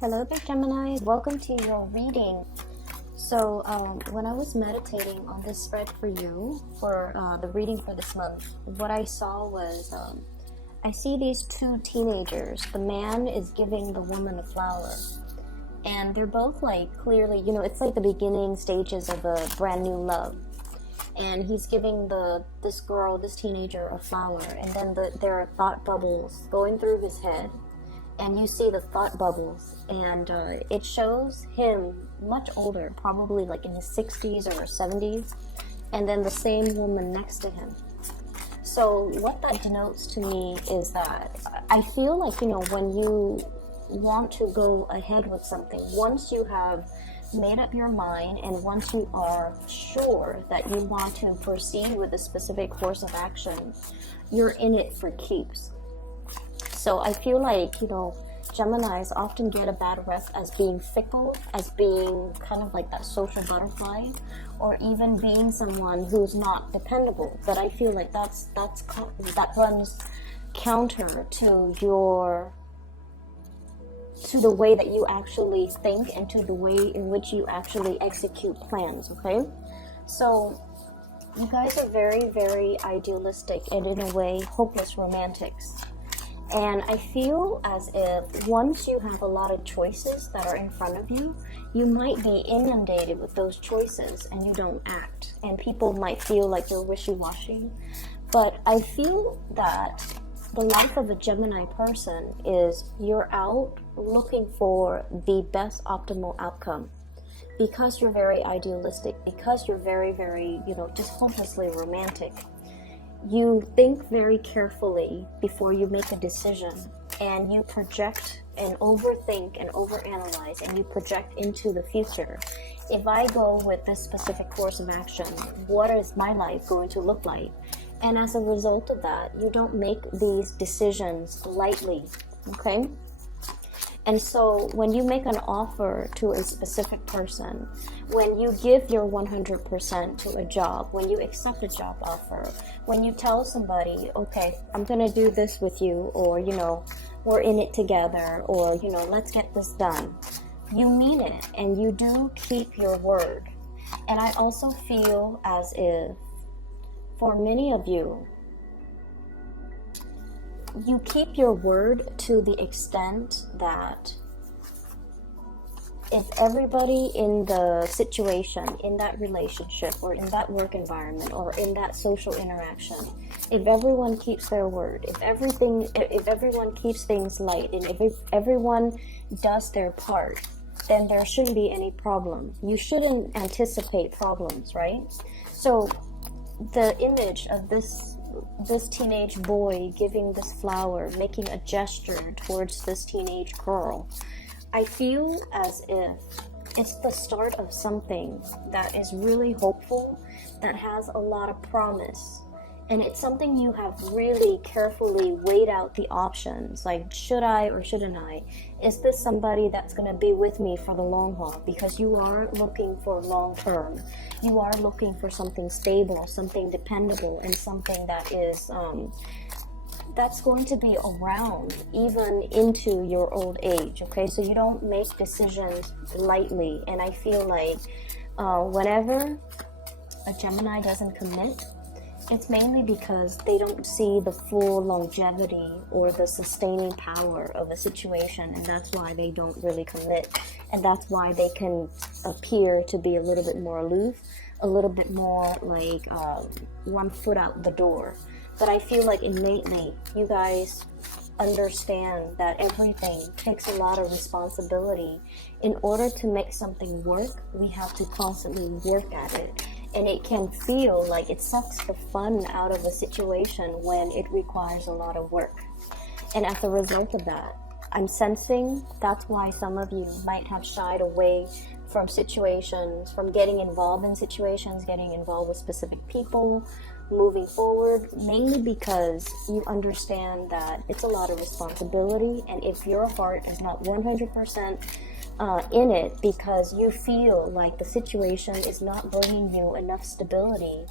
Hello there, Gemini. Welcome to your reading. So, when I was meditating on this spread for you, for the reading for this month, what I saw was I see these two teenagers. The man is giving the woman a flower, and they're both like clearly, it's like the beginning stages of a brand new love. And he's giving this teenager, a flower, and then there are thought bubbles going through his head. And you see the thought bubbles, and it shows him much older, probably like in his 60s or 70s, and then the same woman next to him. So what that denotes to me is that I feel like, when you want to go ahead with something, once you have made up your mind and once you are sure that you want to proceed with a specific course of action, you're in it for keeps. So I feel like, Geminis often get a bad rep as being fickle, as being kind of like that social butterfly, or even being someone who's not dependable. But I feel like that runs counter to the way that you actually think and to the way in which you actually execute plans, okay? So you guys are very, very idealistic and in a way hopeless romantics. And I feel as if once you have a lot of choices that are in front of you, you might be inundated with those choices and you don't act. And people might feel like you're wishy-washy. But I feel that the life of a Gemini person is you're out looking for the best optimal outcome. Because you're very idealistic, because you're very, very, just hopelessly romantic. You think very carefully before you make a decision, and you project and overthink and overanalyze, and you project into the future. If I go with this specific course of action, what is my life going to look like? And as a result of that, you don't make these decisions lightly, okay? And so when you make an offer to a specific person, when you give your 100% to a job, when you accept a job offer, when you tell somebody, okay, I'm going to do this with you, or, we're in it together, or, let's get this done, you mean it, and you do keep your word. And I also feel as if, for many of you, you keep your word to the extent that if everybody in the situation, in that relationship, or in that work environment, or in that social interaction, if everyone keeps their word, if everyone keeps things light, and if everyone does their part, then there shouldn't be any problem. You shouldn't anticipate problems, right? So the image of this teenage boy giving this flower, making a gesture towards this teenage girl, I feel as if it's the start of something that is really hopeful, that has a lot of promise. And it's something you have really carefully weighed out the options, like should I or shouldn't I? Is this somebody that's going to be with me for the long haul? Because you are looking for long term. You are looking for something stable, something dependable, and something that is that's going to be around even into your old age, okay? So you don't make decisions lightly. And I feel like whenever a Gemini doesn't commit, it's mainly because they don't see the full longevity or the sustaining power of a situation, and that's why they don't really commit. And that's why they can appear to be a little bit more aloof, a little bit more like 1 foot out the door. But I feel like innately, you guys understand that everything takes a lot of responsibility. In order to make something work, we have to constantly work at it. And it can feel like it sucks the fun out of a situation when it requires a lot of work. And as a result of that, I'm sensing that's why some of you might have shied away from situations, from getting involved in situations, getting involved with specific people, moving forward, mainly because you understand that it's a lot of responsibility. And if your heart is not 100% in it because you feel like the situation is not bringing you enough stability,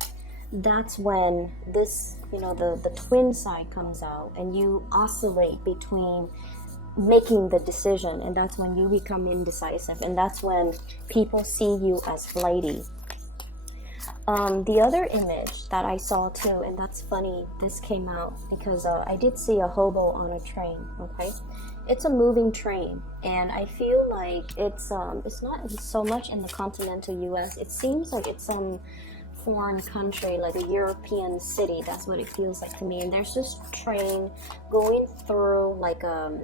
that's when this, the twin side comes out, and you oscillate between making the decision, and that's when you become indecisive, and that's when people see you as flighty. The other image that I saw too, and that's funny, this came out because I did see a hobo on a train, okay? It's a moving train, and I feel like it's not so much in the continental US. It seems like it's some foreign country, like a European city. That's what it feels like to me. And there's this train going through like a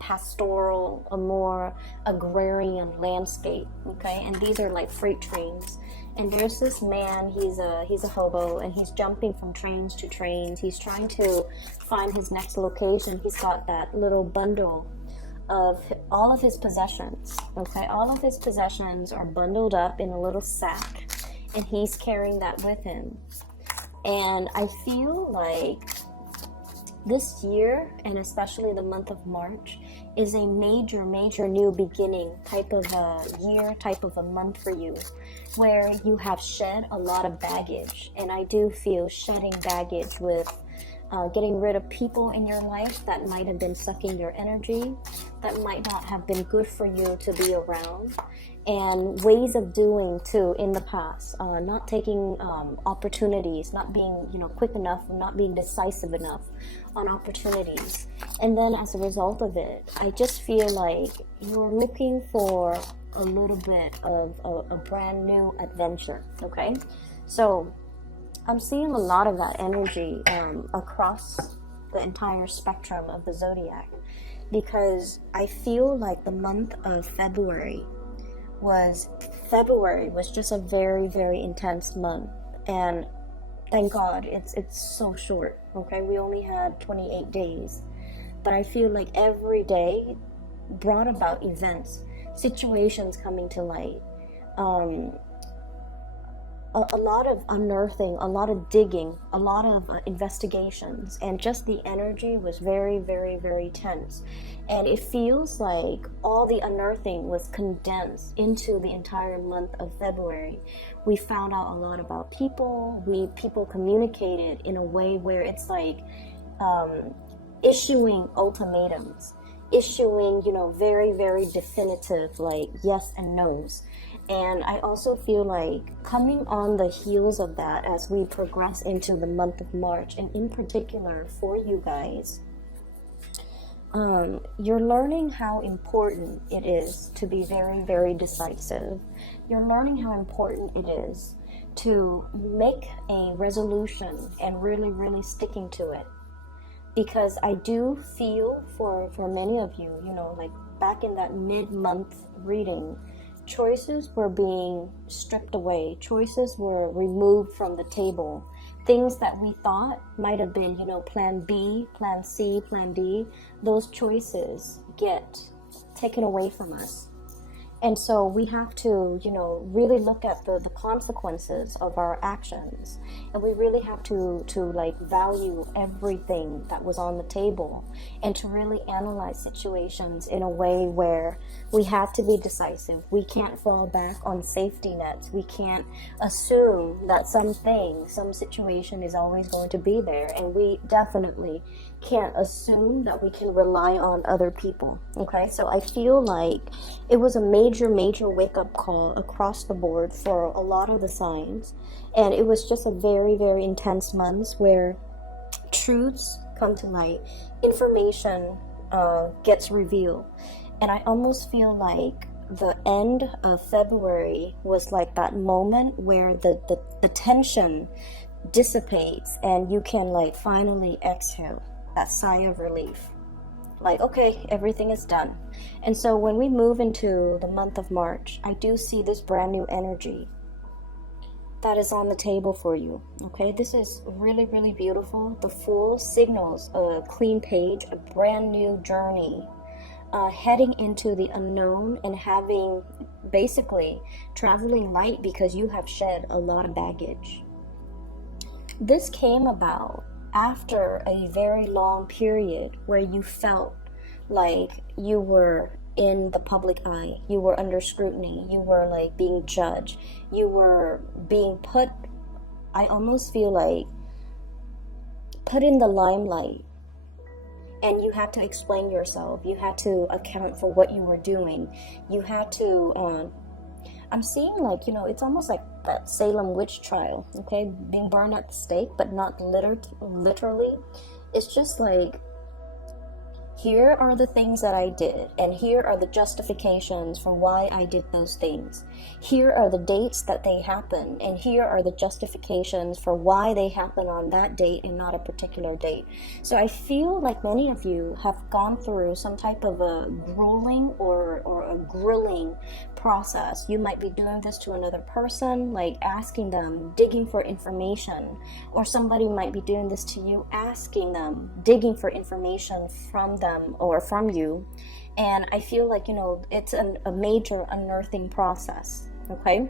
pastoral, a more agrarian landscape, okay? And these are like freight trains. And there's this man, he's a hobo, and he's jumping from trains to trains. He's trying to find his next location. He's got that little bundle of all of his possessions, okay? All of his possessions are bundled up in a little sack, and he's carrying that with him. And I feel like this year, and especially the month of March, is a major new beginning type of a year, type of a month for you, where you have shed a lot of baggage. And I do feel shedding baggage with getting rid of people in your life that might have been sucking your energy, that might not have been good for you to be around, and ways of doing too in the past, not taking opportunities, not being quick enough, not being decisive enough on opportunities. And then as a result of it, I just feel like you're looking for a little bit of a brand new adventure, okay? So I'm seeing a lot of that energy across the entire spectrum of the zodiac, because I feel like the month of February was just a very intense month, and thank God it's so short, okay? We only had 28 days, but I feel like every day brought about events, situations coming to light, a lot of unearthing, a lot of digging, a lot of investigations, and just the energy was very tense. And it feels like all the unearthing was condensed into the entire month of February. We found out a lot about people. People communicated in a way where it's like issuing ultimatums, issuing very definitive like yes and no's. And I also feel like coming on the heels of that, as we progress into the month of March, and in particular for you guys, you're learning how important it is to be very decisive. You're learning how important it is to make a resolution and really sticking to it. Because I do feel for many of you, like back in that mid-month reading, choices were being stripped away. Choices were removed from the table. Things that we thought might have been, plan B, plan C, plan D, those choices get taken away from us. And so we have to, really look at the consequences of our actions. And we really have to like value everything that was on the table, and to really analyze situations in a way where we have to be decisive. We can't fall back on safety nets. We can't assume that some situation is always going to be there. And we definitely can't assume that we can rely on other people. Okay, so I feel like it was a major wake-up call across the board for a lot of the signs, and it was just a very intense month where truths come to light, information gets revealed. And I almost feel like the end of February was like that moment where the tension dissipates, and you can like finally exhale that sigh of relief. Like, okay, everything is done. And so when we move into the month of March, I do see this brand new energy that is on the table for you. Okay, this is really beautiful. The Fool signals a clean page, a brand new journey, heading into the unknown, and having basically traveling light because you have shed a lot of baggage. This came about after a very long period where you felt like you were in the public eye, you were under scrutiny, you were like being judged, you were being put, I almost feel like, put in the limelight. and you had to explain yourself. You had to account for what you were doing. You had to, I'm seeing like, it's almost like that Salem witch trial, okay? Being burned at the stake, but not literally. It's just like, here are the things that I did, and here are the justifications for why I did those things. Here are the dates that they happened, and here are the justifications for why they happen on that date and not a particular date. So I feel like many of you have gone through some type of a grueling or a grilling process. You might be doing this to another person, like asking them, digging for information, or somebody might be doing this to you, asking them, digging for information from them or from you. And I feel like, it's a major unearthing process, okay?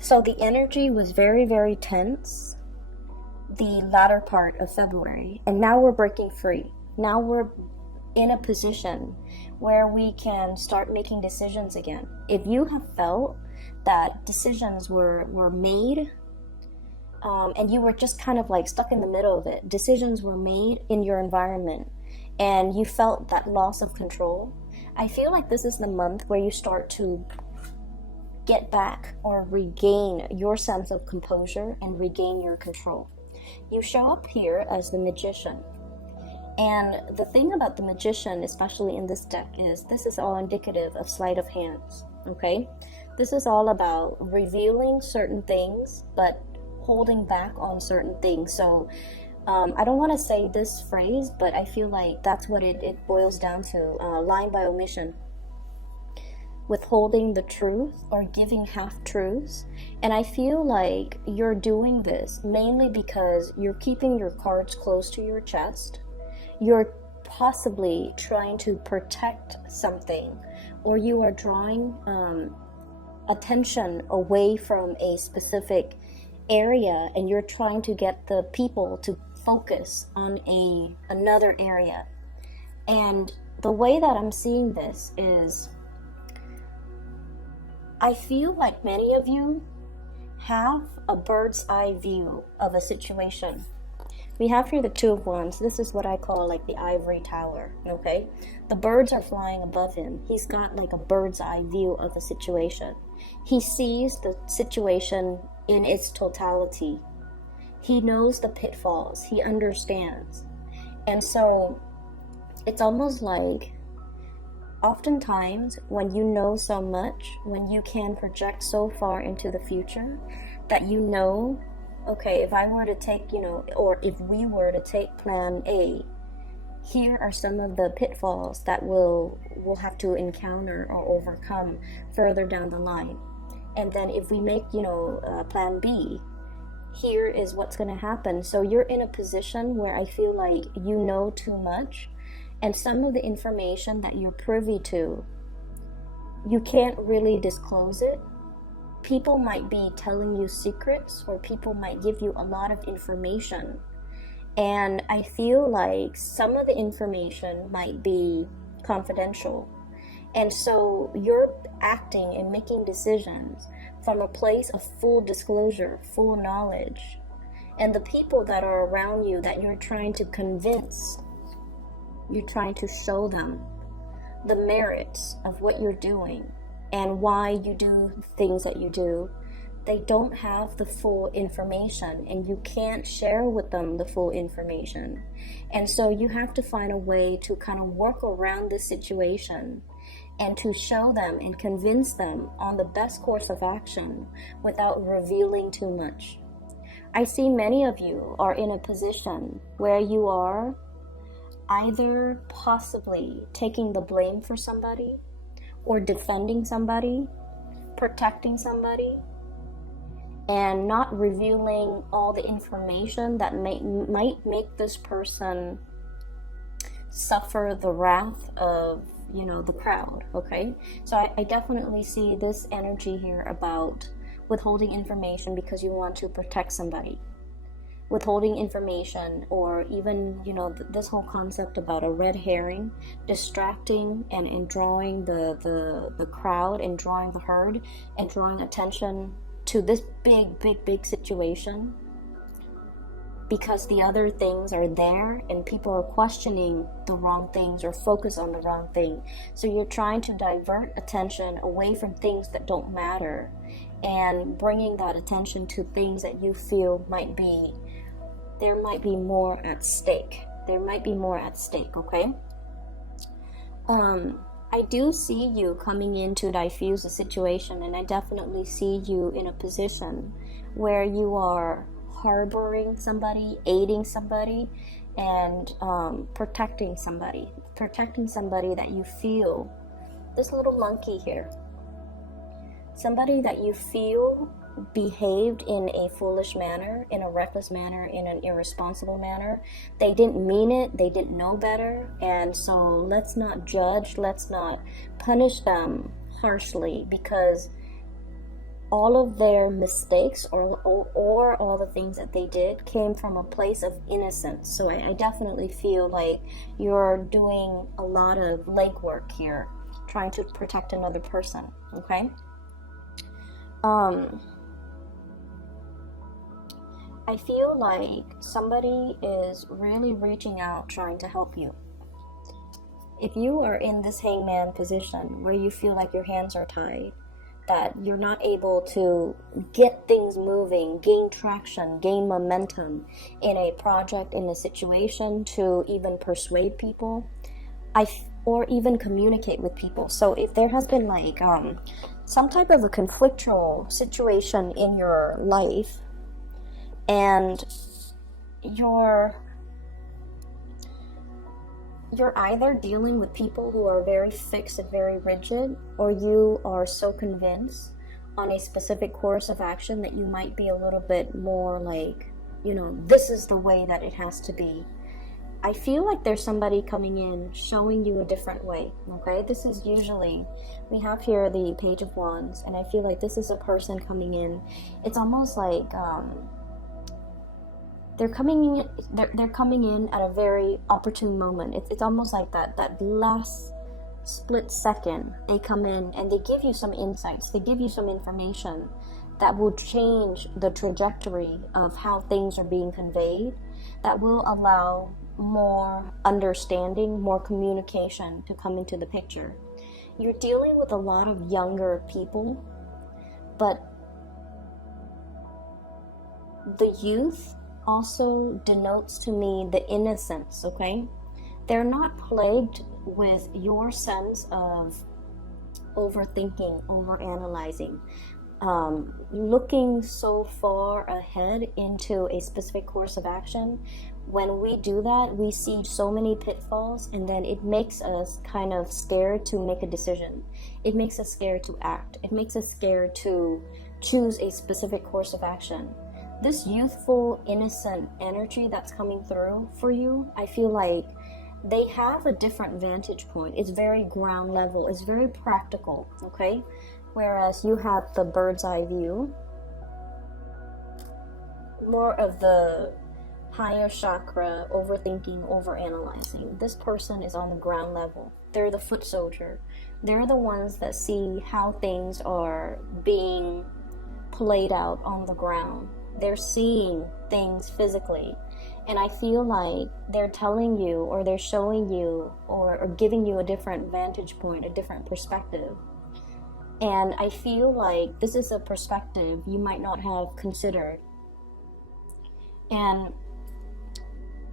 So the energy was very, very tense the latter part of February, and now we're breaking free. Now we're in a position where we can start making decisions again. If you have felt that decisions were made, and you were just kind of like stuck in the middle of it, decisions were made in your environment, and you felt that loss of control, I feel like this is the month where you start to get back or regain your sense of composure and regain your control. You show up here as the Magician. And the thing about the Magician, especially in this deck, is this is all indicative of sleight of hands, okay? This is all about revealing certain things, but holding back on certain things. So I don't want to say this phrase, but I feel like that's what it boils down to, lying by omission. Withholding the truth or giving half-truths. And I feel like you're doing this mainly because you're keeping your cards close to your chest. You're possibly trying to protect something, or you are drawing attention away from a specific area, and you're trying to get the people to focus on another area. And the way that I'm seeing this is, I feel like many of you have a bird's eye view of a situation. We have here the Two of Wands. This is what I call like the ivory tower, okay? The birds are flying above him. He's got like a bird's eye view of a situation. He sees the situation in its totality. He knows the pitfalls. He understands. And so it's almost like oftentimes when you know so much, when you can project so far into the future that okay, if I were to take, or if we were to take plan A, here are some of the pitfalls that we'll have to encounter or overcome further down the line. And then if we make, plan B, here is what's going to happen. So you're in a position where I feel like you know too much, and some of the information that you're privy to, you can't really disclose it. People might be telling you secrets, or people might give you a lot of information. And I feel like some of the information might be confidential. And so you're acting and making decisions from a place of full disclosure, full knowledge. And the people that are around you that you're trying to convince, you're trying to show them the merits of what you're doing and why you do things that you do, they don't have the full information, and you can't share with them the full information. And so you have to find a way to kind of work around this situation and to show them and convince them on the best course of action without revealing too much. I see many of you are in a position where you are either possibly taking the blame for somebody, or defending somebody, protecting somebody, and not revealing all the information that might make this person suffer the wrath of, the crowd, okay? So I definitely see this energy here about withholding information because you want to protect somebody. Withholding information, or even, this whole concept about a red herring, distracting and drawing the crowd and drawing the herd and drawing attention to this big situation because the other things are there and people are questioning the wrong things or focus on the wrong thing. So you're trying to divert attention away from things that don't matter and bringing that attention to things that you feel there might be more at stake. There might be more at stake, okay? I do see you coming in to diffuse the situation, and I definitely see you in a position where you are harboring somebody, aiding somebody, and protecting somebody that you feel, this little monkey here, somebody that you feel behaved in a foolish manner, in a reckless manner, in an irresponsible manner. They didn't mean it, they didn't know better, and so let's not judge, let's not punish them harshly, because all of their mistakes or all the things that they did came from a place of innocence. So I definitely feel like you're doing a lot of legwork here, trying to protect another person, okay? I feel like somebody is really reaching out, trying to help you. If you are in this hangman position where you feel like your hands are tied, that you're not able to get things moving, gain traction, gain momentum in a project, in a situation, to even persuade people, or even communicate with people. So if there has been like some type of a conflictual situation in your life, and you're either dealing with people who are very fixed and very rigid, or you are so convinced on a specific course of action that you might be a little bit more like, this is the way that it has to be. I feel like there's somebody coming in showing you a different way, okay? This is usually, we have here the Page of Wands, and I feel like this is a person coming in. It's almost like they're coming in at a very opportune moment. It's almost like that last split second they come in and they give you some insights, they give you some information that will change the trajectory of how things are being conveyed, that will allow more understanding, more communication to come into the picture. You're dealing with a lot of younger people, but the youth also denotes to me the innocence, okay? They're not plagued with your sense of overthinking, overanalyzing, looking so far ahead into a specific course of action. When we do that, we see so many pitfalls, and then it makes us kind of scared to make a decision. It makes us scared to act. It makes us scared to choose a specific course of action. This youthful, innocent energy that's coming through for you, I feel like they have a different vantage point. It's very ground level. It's very practical, okay? Whereas you have the bird's eye view, more of the higher chakra, overthinking, overanalyzing. This person is on the ground level. They're the foot soldier. They're the ones that see how things are being played out on the ground. They're seeing things physically, and I feel like they're telling you, or they're showing you, or giving you a different vantage point, a different perspective. And I feel like this is a perspective you might not have considered. And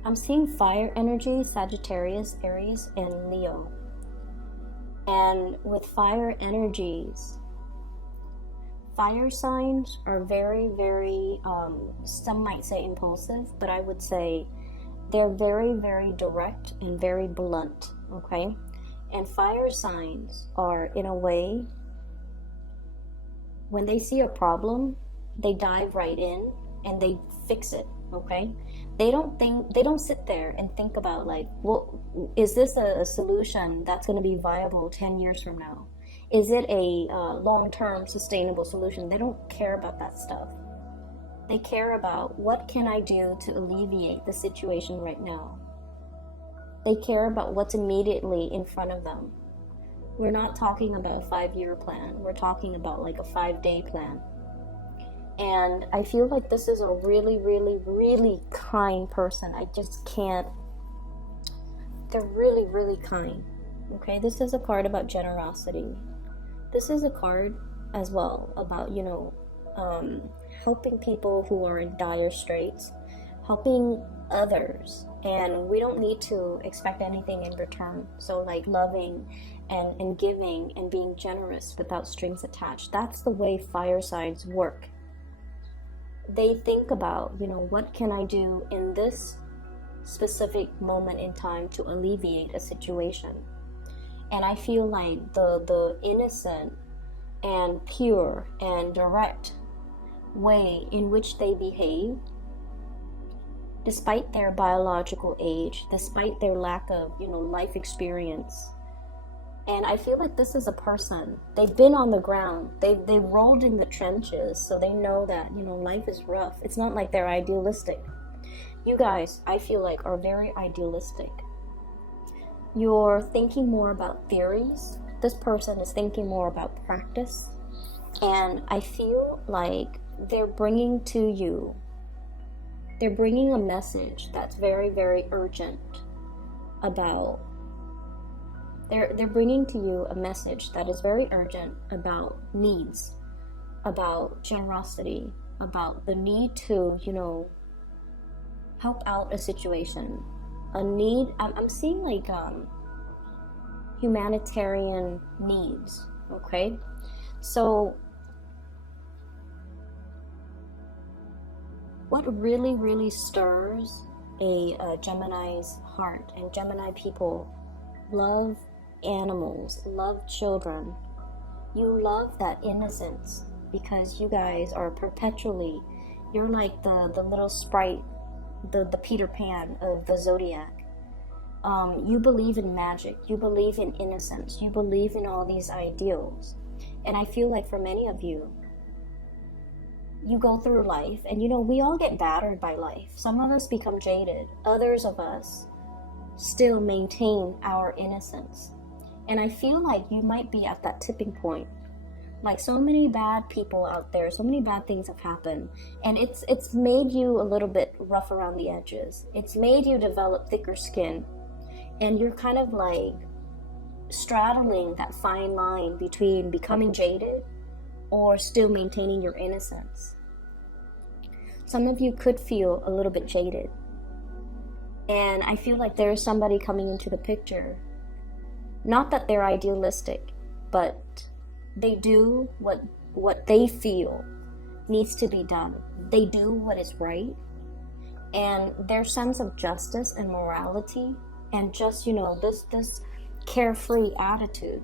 I'm seeing fire energy, Sagittarius, Aries, and Leo. And with fire energies, fire signs are very, very, some might say impulsive, but I would say they're very, very direct and very blunt, okay? And fire signs are, in a way, when they see a problem, they dive right in and they fix it, okay? They don't sit there and think about like, well, is this a solution that's going to be viable 10 years from now? Is it a long-term sustainable solution? They don't care about that stuff. They care about, what can I do to alleviate the situation right now? They care about what's immediately in front of them. We're not talking about a 5-year plan. We're talking about like a 5-day plan. And I feel like this is a really, really, really kind person. I just can't. They're really, really kind. Okay, this is a card about generosity. This is a card as well about, helping people who are in dire straits, helping others, and we don't need to expect anything in return. So like loving and giving and being generous without strings attached. That's the way fire signs work. They think about, what can I do in this specific moment in time to alleviate a situation. And I feel like the innocent and pure and direct way in which they behave, despite their biological age, despite their lack of, life experience. And I feel like this is a person, they've been on the ground, they've rolled in the trenches, so they know that, life is rough. It's not like they're idealistic. You guys, I feel like, are very idealistic. You're thinking more about theories. This person is thinking more about practice. And I feel like they're bringing a message that's very, very urgent about, they're bringing to you a message that is very urgent about needs, about generosity, about the need to, help out a situation, a need. I'm seeing like humanitarian needs. Okay, so what really, really stirs a Gemini's heart, and Gemini people love animals, love children. You love that innocence because you guys are perpetually, you're like the little sprite, the Peter Pan of the zodiac. You believe in magic, you believe in innocence, you believe in all these ideals. And I feel like for many of you, you go through life and we all get battered by life. Some of us become jaded, others of us still maintain our innocence. And I feel like you might be at that tipping point. Like, so many bad people out there, so many bad things have happened, and it's made you a little bit rough around the edges. It's made you develop thicker skin, and you're kind of like straddling that fine line between becoming jaded or still maintaining your innocence. Some of you could feel a little bit jaded, and I feel like there's somebody coming into the picture. Not that they're idealistic, but they do what they feel needs to be done. They do what is right, and their sense of justice and morality, and just this carefree attitude.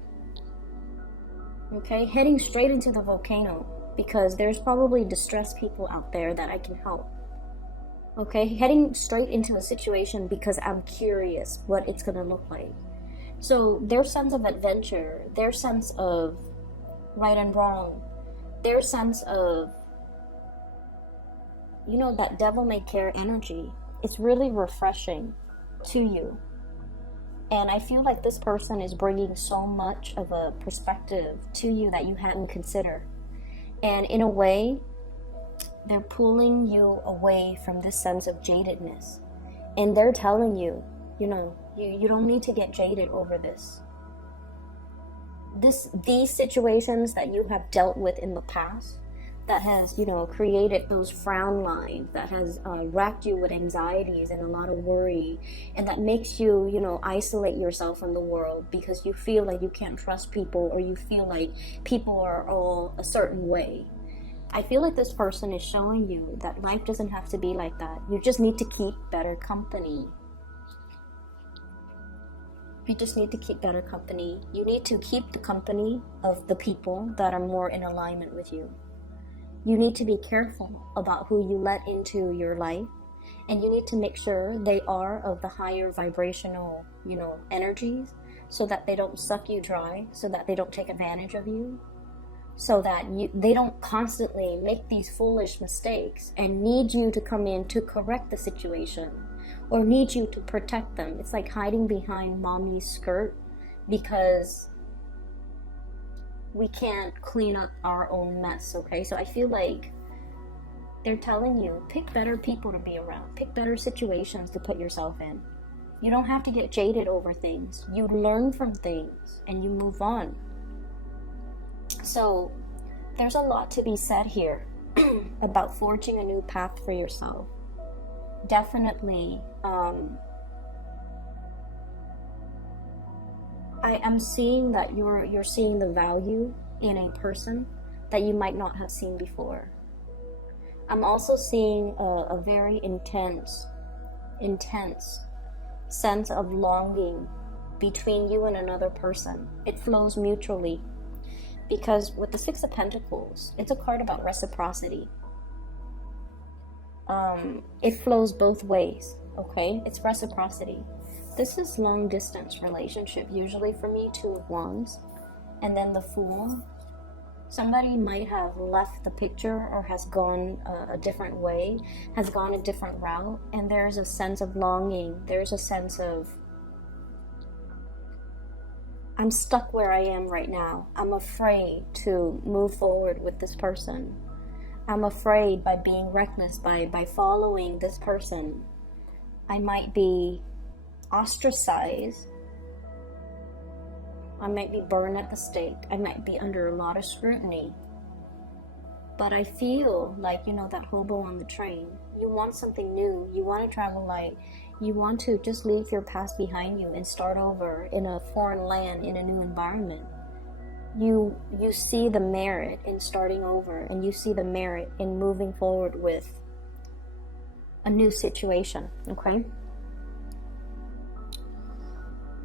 Okay, heading straight into the volcano, because there's probably distressed people out there that I can help. Okay, heading straight into a situation because I'm curious what it's gonna look like. So their sense of adventure, their sense of right and wrong, their sense of, that devil may care energy, it's really refreshing to you. And I feel like this person is bringing so much of a perspective to you that you hadn't considered. And in a way, they're pulling you away from this sense of jadedness. And they're telling you, you don't need to get jaded over this. These situations that you have dealt with in the past, that has, created those frown lines, that has racked you with anxieties and a lot of worry, and that makes you, isolate yourself from the world because you feel like you can't trust people, or you feel like people are all a certain way. I feel like this person is showing you that life doesn't have to be like that. You just need to keep better company. You just need to keep better company. You need to keep the company of the people that are more in alignment with you. You need to be careful about who you let into your life, and you need to make sure they are of the higher vibrational, energies, so that they don't suck you dry, so that they don't take advantage of you, so that they don't constantly make these foolish mistakes and need you to come in to correct the situation, or need you to protect them. It's like hiding behind mommy's skirt because we can't clean up our own mess. Okay, so I feel like They're telling you, pick better people to be around. Pick better situations to put yourself in. You don't have to get jaded over things. You learn from things and you move on. So there's a lot to be said here about forging a new path for yourself. Definitely, I am seeing that you're seeing the value in a person that you might not have seen before. I'm also seeing a very intense sense of longing between you and another person. It flows mutually, because with the Six of Pentacles, it's a card about reciprocity. It flows both ways, okay? It's reciprocity. This is long distance relationship, usually for me, Two of Wands, and then the Fool. Somebody might have left the picture or has gone a different way, has gone a different route, and there's a sense of longing. There's a sense of, I'm stuck where I am right now. I'm afraid to move forward with this person. I'm afraid by being reckless, by following this person, I might be ostracized. I might be burned at the stake. I might be under a lot of scrutiny. But I feel like, you know, that hobo on the train. You want something new. You want to travel light. You want to just leave your past behind you and start over in a foreign land, in a new environment. You see the merit in starting over, and you see the merit in moving forward with a new situation, okay?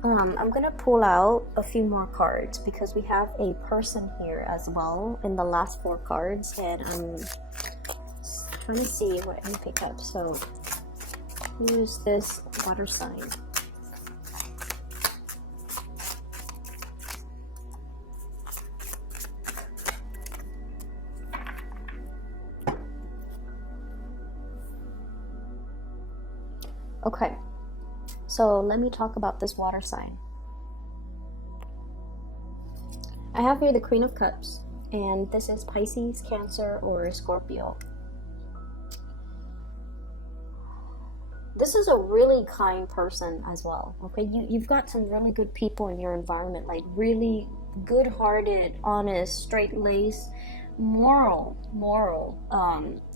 I'm gonna pull out a few more cards because we have a person here as well in the last 4 cards, and I'm trying to see what I can pick up. So here's this water sign. Okay. So let me talk about this water sign. I have here the Queen of Cups, and this is Pisces, Cancer, or Scorpio. This is a really kind person as well, okay? You've got some really good people in your environment, like really good-hearted, honest, straight-laced, moral,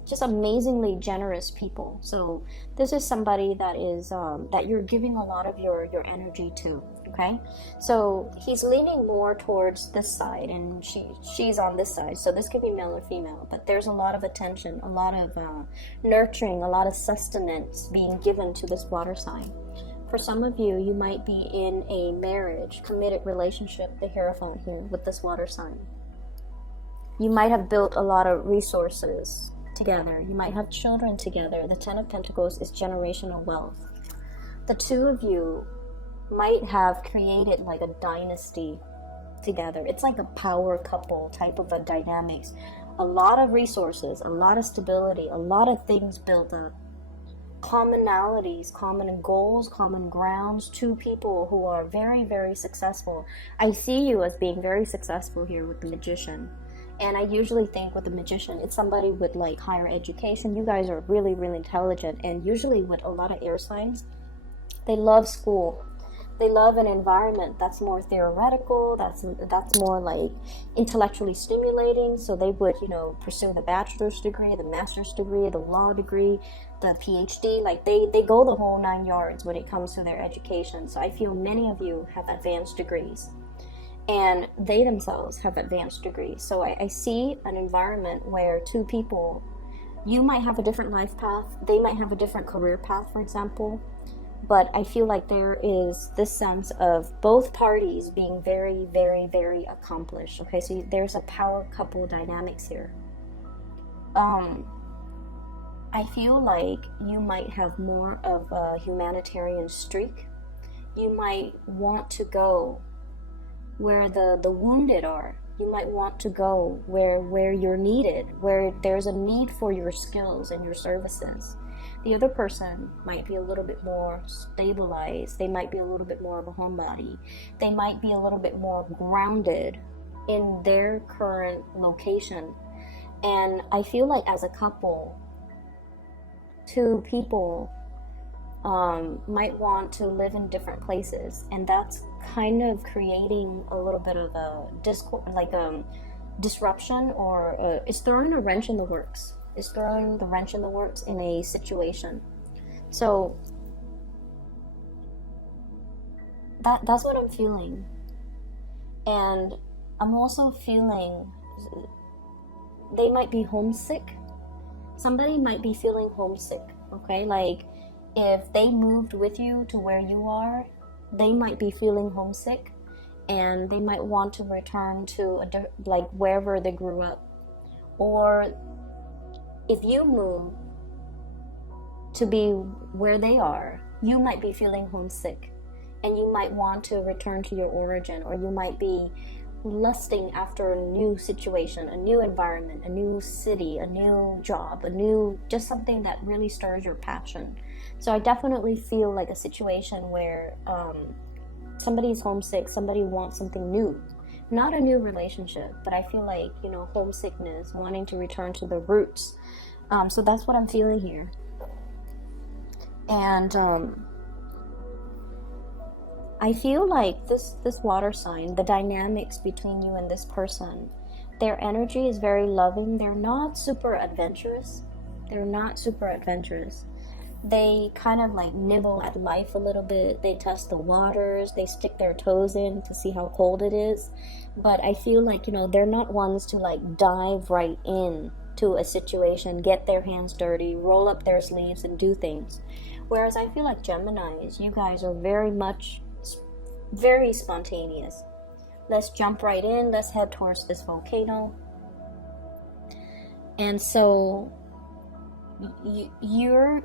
just amazingly generous people. So this is somebody that is that you're giving a lot of your energy to, okay? So he's leaning more towards this side, and she's on this side. So this could be male or female, but there's a lot of attention, a lot of nurturing, a lot of sustenance being given to this water sign. For some of you, you might be in a marriage, committed relationship, the Hierophant here with this water sign. You might have built a lot of resources together. You might have children together. The Ten of Pentacles is generational wealth. The two of you might have created like a dynasty together. It's like a power couple type of a dynamics. A lot of resources, a lot of stability, a lot of things built up. Commonalities, common goals, common grounds. Two people who are very, very successful. I see you as being very successful here with the Magician. And I usually think with the Magician, it's somebody with like higher education. You guys are really, really intelligent. And usually with a lot of air signs, they love school. They love an environment that's more theoretical, that's more like intellectually stimulating. So they would, you know, pursue the bachelor's degree, the master's degree, the law degree, the PhD. Like they go the whole 9 yards when it comes to their education. So I feel many of you have advanced degrees. And they themselves have advanced degrees. So I see an environment where two people, you might have a different life path, they might have a different career path, for example. But I feel like there is this sense of both parties being very, very, very accomplished. Okay, so there's a power couple dynamics here. I feel like you might have more of a humanitarian streak. You might want to go where the wounded are. You might want to go where you're needed, where there's a need for your skills and your services. The other person might be a little bit more stabilized. They might be a little bit more of a homebody. They might be a little bit more grounded in their current location. And I feel like as a couple, two people might want to live in different places, and that's kind of creating a little bit of a disruption, or it's throwing a wrench in the works. It's throwing the wrench in the works in a situation. So that's what I'm feeling. And I'm also feeling they might be homesick. Somebody might be feeling homesick, okay? Like, if they moved with you to where you are, they might be feeling homesick, and they might want to return to like wherever they grew up. Or if you move to be where they are, you might be feeling homesick, and you might want to return to your origin, or you might be lusting after a new situation, a new environment, a new city, a new job, just something that really stirs your passion. So I definitely feel like a situation where somebody's homesick, somebody wants something new. Not a new relationship, but I feel like, homesickness, wanting to return to the roots. So that's what I'm feeling here. And I feel like this water sign, the dynamics between you and this person, their energy is very loving. They're not super adventurous. They kind of like nibble at life a little bit. They test the waters. They stick their toes in to see how cold it is. But I feel like, they're not ones to like dive right in to a situation, get their hands dirty, roll up their sleeves and do things. Whereas I feel like Geminis, you guys are very spontaneous. Let's jump right in. Let's head towards this volcano. And so you're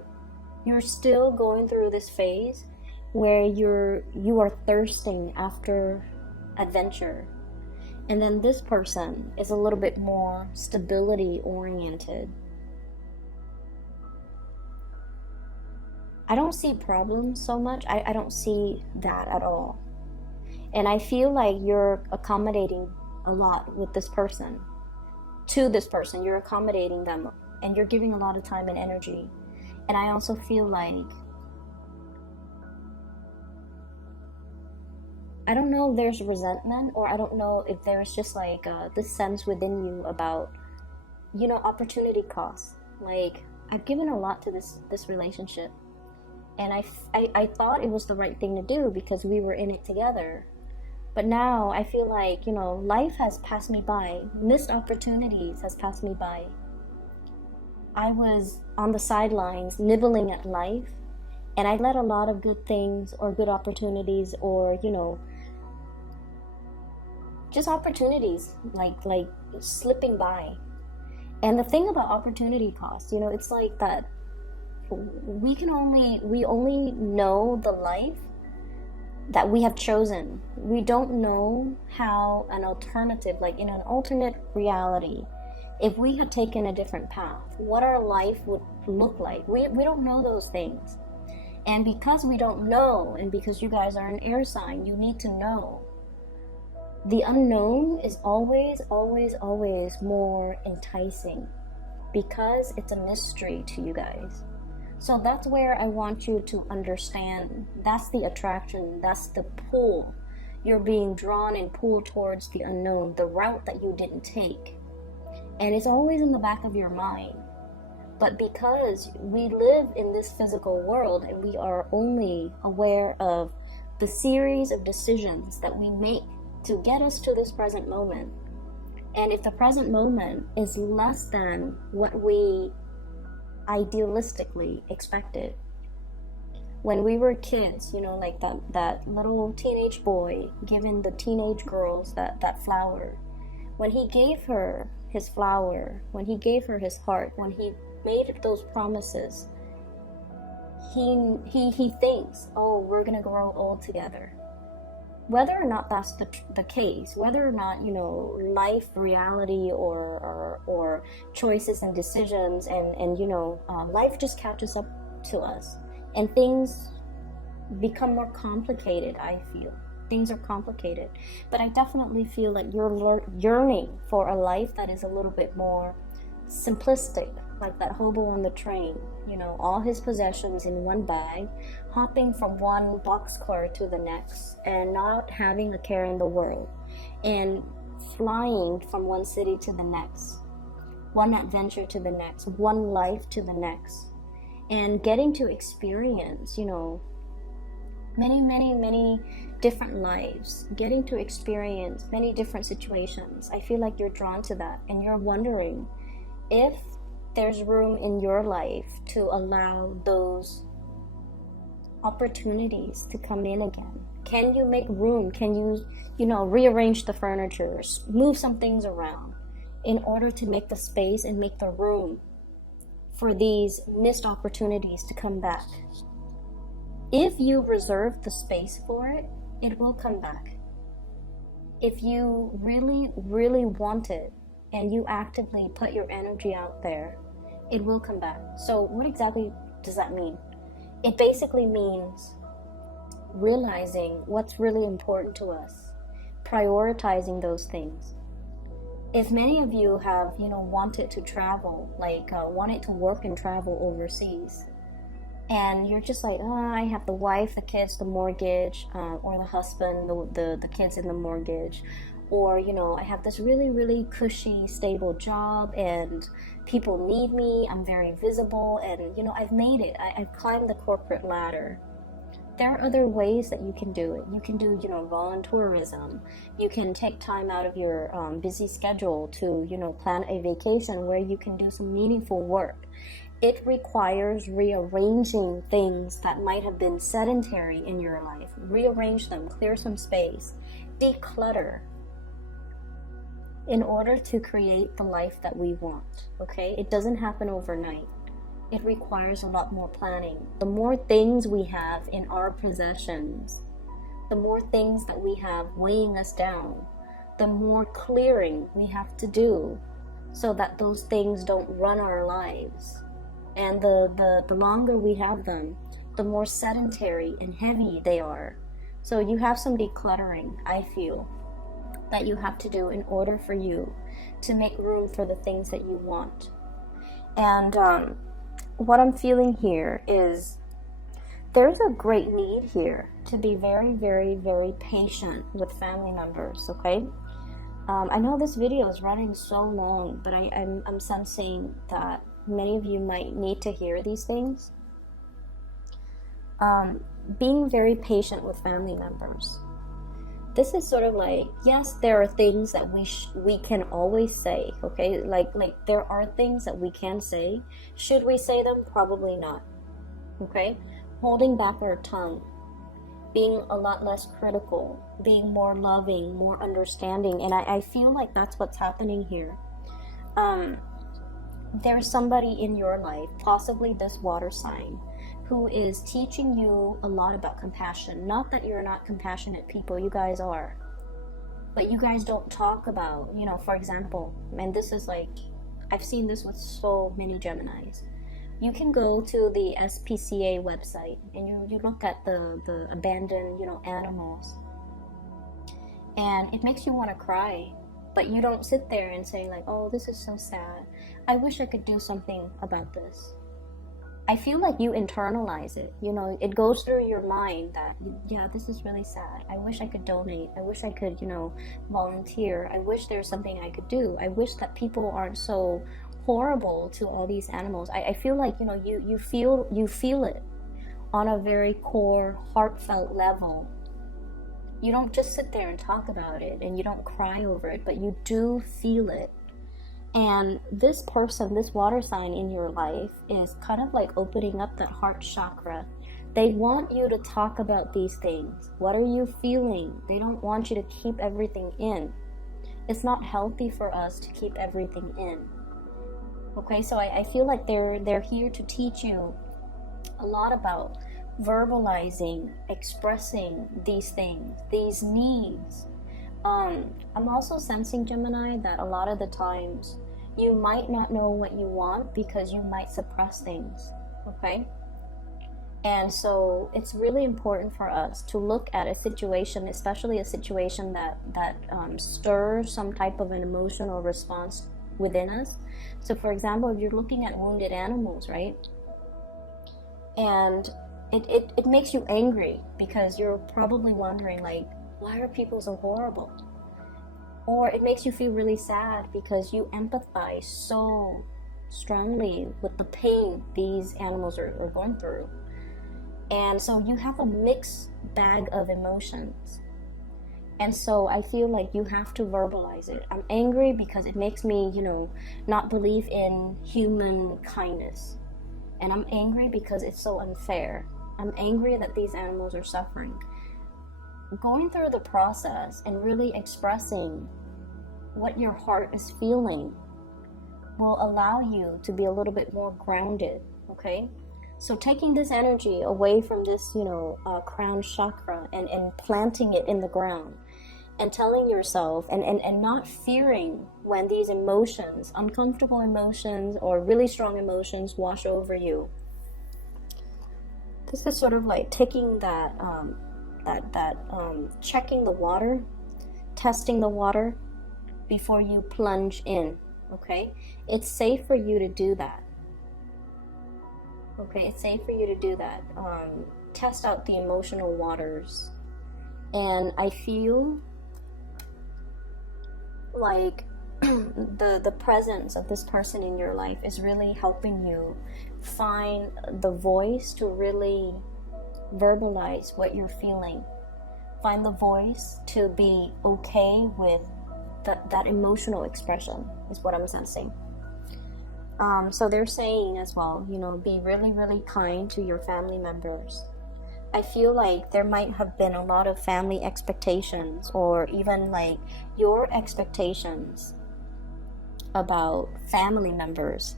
still going through this phase where you are thirsting after adventure. And then this person is a little bit more stability oriented. I don't see problems so much. I don't see that at all. And I feel like you're accommodating a lot with this person. To this person, you're accommodating them, and you're giving a lot of time and energy. And I also feel like, I don't know if there's resentment, or I don't know if there's just like this sense within you about, opportunity cost. Like, I've given a lot to this relationship. And I thought it was the right thing to do because we were in it together. But now I feel like, life has passed me by. Missed opportunities has passed me by. I was on the sidelines nibbling at life, and I let a lot of good things or good opportunities or, just opportunities like slipping by. And the thing about opportunity cost, it's like that we only know the life that we have chosen. We don't know how an alternative, like in an alternate reality, if we had taken a different path, what our life would look like. We don't know those things. And because we don't know, and because you guys are an air sign, you need to know. The unknown is always, always, always more enticing because it's a mystery to you guys. So that's where I want you to understand. That's the attraction. That's the pull. You're being drawn and pulled towards the unknown, the route that you didn't take. And it's always in the back of your mind. But because we live in this physical world and we are only aware of the series of decisions that we make to get us to this present moment. And if the present moment is less than what we idealistically expected. When we were kids, like that little teenage boy giving the teenage girls that flower. When he gave her his flower, when he gave her his heart, when he made those promises, he thinks, oh, we're gonna grow old together. Whether or not that's the case, whether or not, life, reality, or choices and decisions and life just catches up to us. And things become more complicated, I feel. Things are complicated. But I definitely feel like you're yearning for a life that is a little bit more simplistic, like that hobo on the train, you know, all his possessions in one bag, hopping from one boxcar to the next, and not having a care in the world, and flying from one city to the next, one adventure to the next, one life to the next, and getting to experience, you know, many different lives, getting to experience many different situations. I feel like you're drawn to that, and you're wondering if there's room in your life to allow those opportunities to come in again. Can you make room? Can you, you know, rearrange the furniture, move some things around in order to make the space and make the room for these missed opportunities to come back? If you reserve the space for it, it will come back. If you really want it and you actively put your energy out there, it will come back. So what exactly does that mean? It basically means realizing what's really important to us, prioritizing those things. If many of you have, you know, wanted to travel, like wanted to work and travel overseas, and you're just like, oh, I have the wife, the kids, the mortgage, or the husband, the kids in the mortgage, or, you know, I have this really cushy, stable job, and people need me, I'm very visible, and, you know, I've made it, I've climbed the corporate ladder. There are other ways that you can do it. You can do, you know, volunteerism. You can take time out of your busy schedule to, you know, plan a vacation where you can do some meaningful work. It requires rearranging things that might have been sedentary in your life. Rearrange them, clear some space, declutter in order to create the life that we want, okay? It doesn't happen overnight. It requires a lot more planning. The more things we have in our possessions, the more things that we have weighing us down, the more clearing we have to do so that those things don't run our lives. And the longer we have them, the more sedentary and heavy they are. So you have some decluttering, I feel, that you have to do in order for you to make room for the things that you want. And what I'm feeling here is there's a great need here to be very patient with family members, okay? I know this video is running so long, but I'm sensing that many of you might need to hear these things. Being very patient with family members. This is sort of like, yes, there are things that we can always say, okay? Like there are things that we can say. Should we say them? Probably not, okay? Holding back our tongue, being a lot less critical, being more loving, more understanding, and I feel like that's what's happening here. There's somebody in your life, possibly this water sign, who is teaching you a lot about compassion. Not that you're not compassionate people, you guys are. But you guys don't talk about, you know, for example, and this is like, I've seen this with so many Geminis. You can go to the SPCA website and you look at the abandoned, you know, animals. And it makes you want to cry. But you don't sit there and say like, oh, this is so sad. I wish I could do something about this. I feel like you internalize it. You know, it goes through your mind that, yeah, this is really sad. I wish I could donate. I wish I could, you know, volunteer. I wish there's something I could do. I wish that people aren't so horrible to all these animals. I feel like, you know, you feel it on a very core, heartfelt level. You don't just sit there and talk about it and you don't cry over it, but you do feel it. And this person, this water sign in your life is kind of like opening up that heart chakra. They want you to talk about these things. What are you feeling? They don't want you to keep everything in. It's not healthy for us to keep everything in. Okay, so I feel like they're here to teach you a lot about verbalizing, expressing these things, these needs. I'm also sensing, Gemini, that a lot of the times you might not know what you want because you might suppress things, okay? And so it's really important for us to look at a situation, especially a situation that stirs some type of an emotional response within us. So for example, if you're looking at wounded animals, right, and it makes you angry because you're probably wondering, like, why are people so horrible? Or it makes you feel really sad because you empathize so strongly with the pain these animals are going through. And so you have a mixed bag of emotions. And so I feel like you have to verbalize it. I'm angry because it makes me, not believe in human kindness. And I'm angry because it's so unfair. I'm angry that these animals are suffering. Going through the process and really expressing what your heart is feeling will allow you to be a little bit more grounded, okay? So taking this energy away from this, crown chakra and planting it in the ground and telling yourself and not fearing when these emotions, uncomfortable emotions or really strong emotions wash over you. This is sort of like taking that, checking the water, testing the water before you plunge in, okay? It's safe for you to do that. Okay, it's safe for you to do that. Test out the emotional waters. And I feel like the presence of this person in your life is really helping you find the voice to really verbalize what you're feeling. Find the voice to be okay with that emotional expression, is what I'm sensing. So they're saying as well, be really, really kind to your family members. I feel like there might have been a lot of family expectations, or even like your expectations about family members.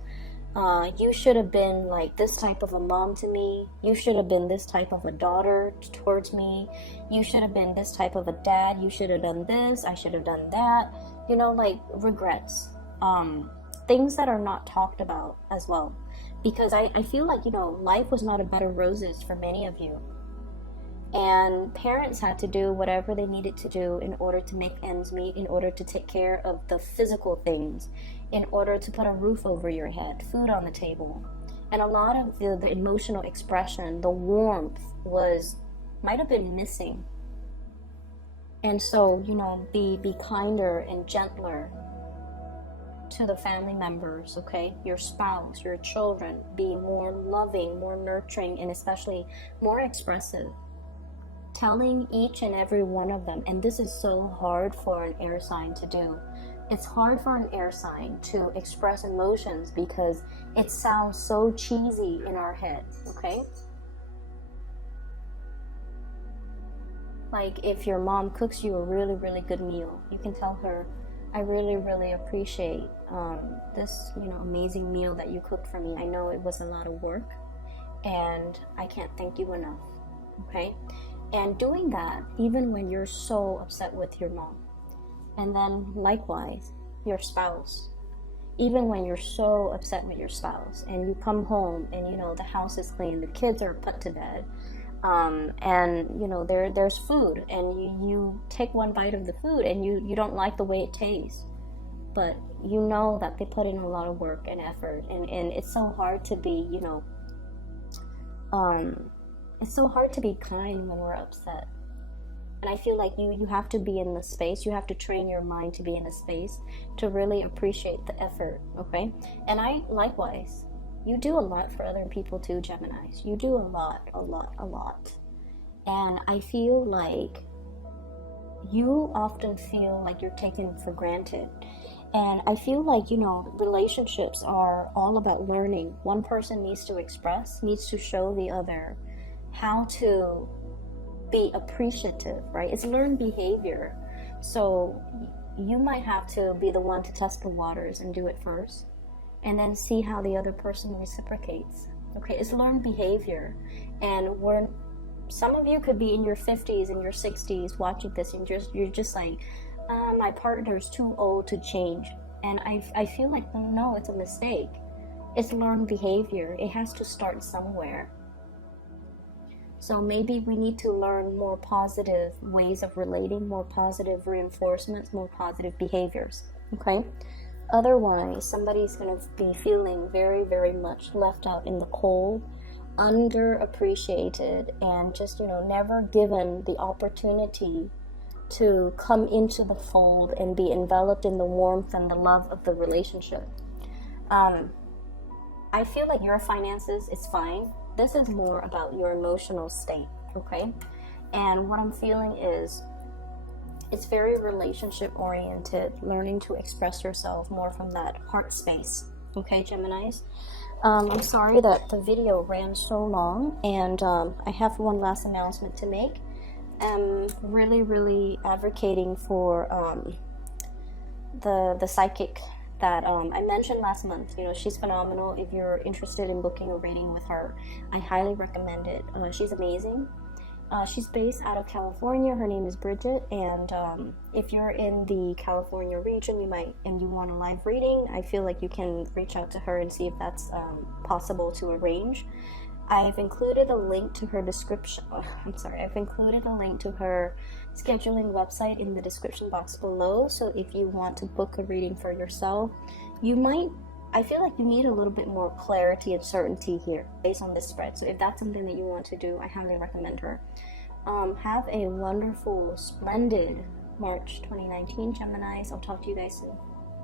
You should have been like this type of a mom to me. You should have been this type of a daughter towards me. You should have been this type of a dad. You should have done this. I should have done that. Like regrets. Things that are not talked about as well. Because I feel like, life was not a bed of roses for many of you. And parents had to do whatever they needed to do in order to make ends meet, in order to take care of the physical things, in order to put a roof over your head, food on the table. And a lot of the emotional expression, the warmth might have been missing. And so, be kinder and gentler to the family members, okay? Your spouse, your children. Be more loving, more nurturing, and especially more expressive. Telling each and every one of them, and this is so hard for an air sign to do. It's hard for an air sign to express emotions because it sounds so cheesy in our head, okay? Like if your mom cooks you a really, really good meal, you can tell her, I really, really appreciate this, amazing meal that you cooked for me. I know it was a lot of work, and I can't thank you enough, okay? And doing that, even when you're so upset with your mom. And then likewise, your spouse. Even when you're so upset with your spouse and you come home and, the house is clean, the kids are put to bed, and, there's food, and you take one bite of the food and you don't like the way it tastes. But you know that they put in a lot of work and effort, and it's so hard to be, it's so hard to be kind when we're upset. And I feel like you have to be in the space. You have to train your mind to be in a space to really appreciate the effort, okay? And I, likewise, you do a lot for other people too, Geminis. You do a lot. And I feel like you often feel like you're taken for granted. And I feel like, relationships are all about learning. One person needs to express, needs to show the other how to be appreciative, right? It's learned behavior. So you might have to be the one to test the waters and do it first, and then see how the other person reciprocates. Okay, it's learned behavior. And some of you could be in your 50s and your 60s watching this, and you're just like, my partner's too old to change. And I feel like, no, it's a mistake. It's learned behavior. It has to start somewhere. So maybe we need to learn more positive ways of relating, more positive reinforcements, more positive behaviors, okay? Otherwise, somebody's going to be feeling very, very much left out in the cold, underappreciated, and just, never given the opportunity to come into the fold and be enveloped in the warmth and the love of the relationship. I feel like your finances is fine. This is more about your emotional state, okay? And what I'm feeling is it's very relationship oriented, learning to express yourself more from that heart space, okay, Geminis? I'm sorry that the video ran so long, and I have one last announcement to make. I'm really advocating for the psychic that I mentioned last month. She's phenomenal. If you're interested in booking a reading with her, I highly recommend it. She's amazing. She's based out of California. Her name is Bridget, and if you're in the California region, you want a live reading, I feel like you can reach out to her and see if that's possible to arrange. I've included a link to her description. I've included a link to her scheduling website in the description box below. So if you want to book a reading for yourself, I feel like you need a little bit more clarity and certainty here based on this spread. So if that's something that you want to do, I highly recommend her. Have a wonderful, splendid March 2019, Geminis. I'll talk to you guys soon.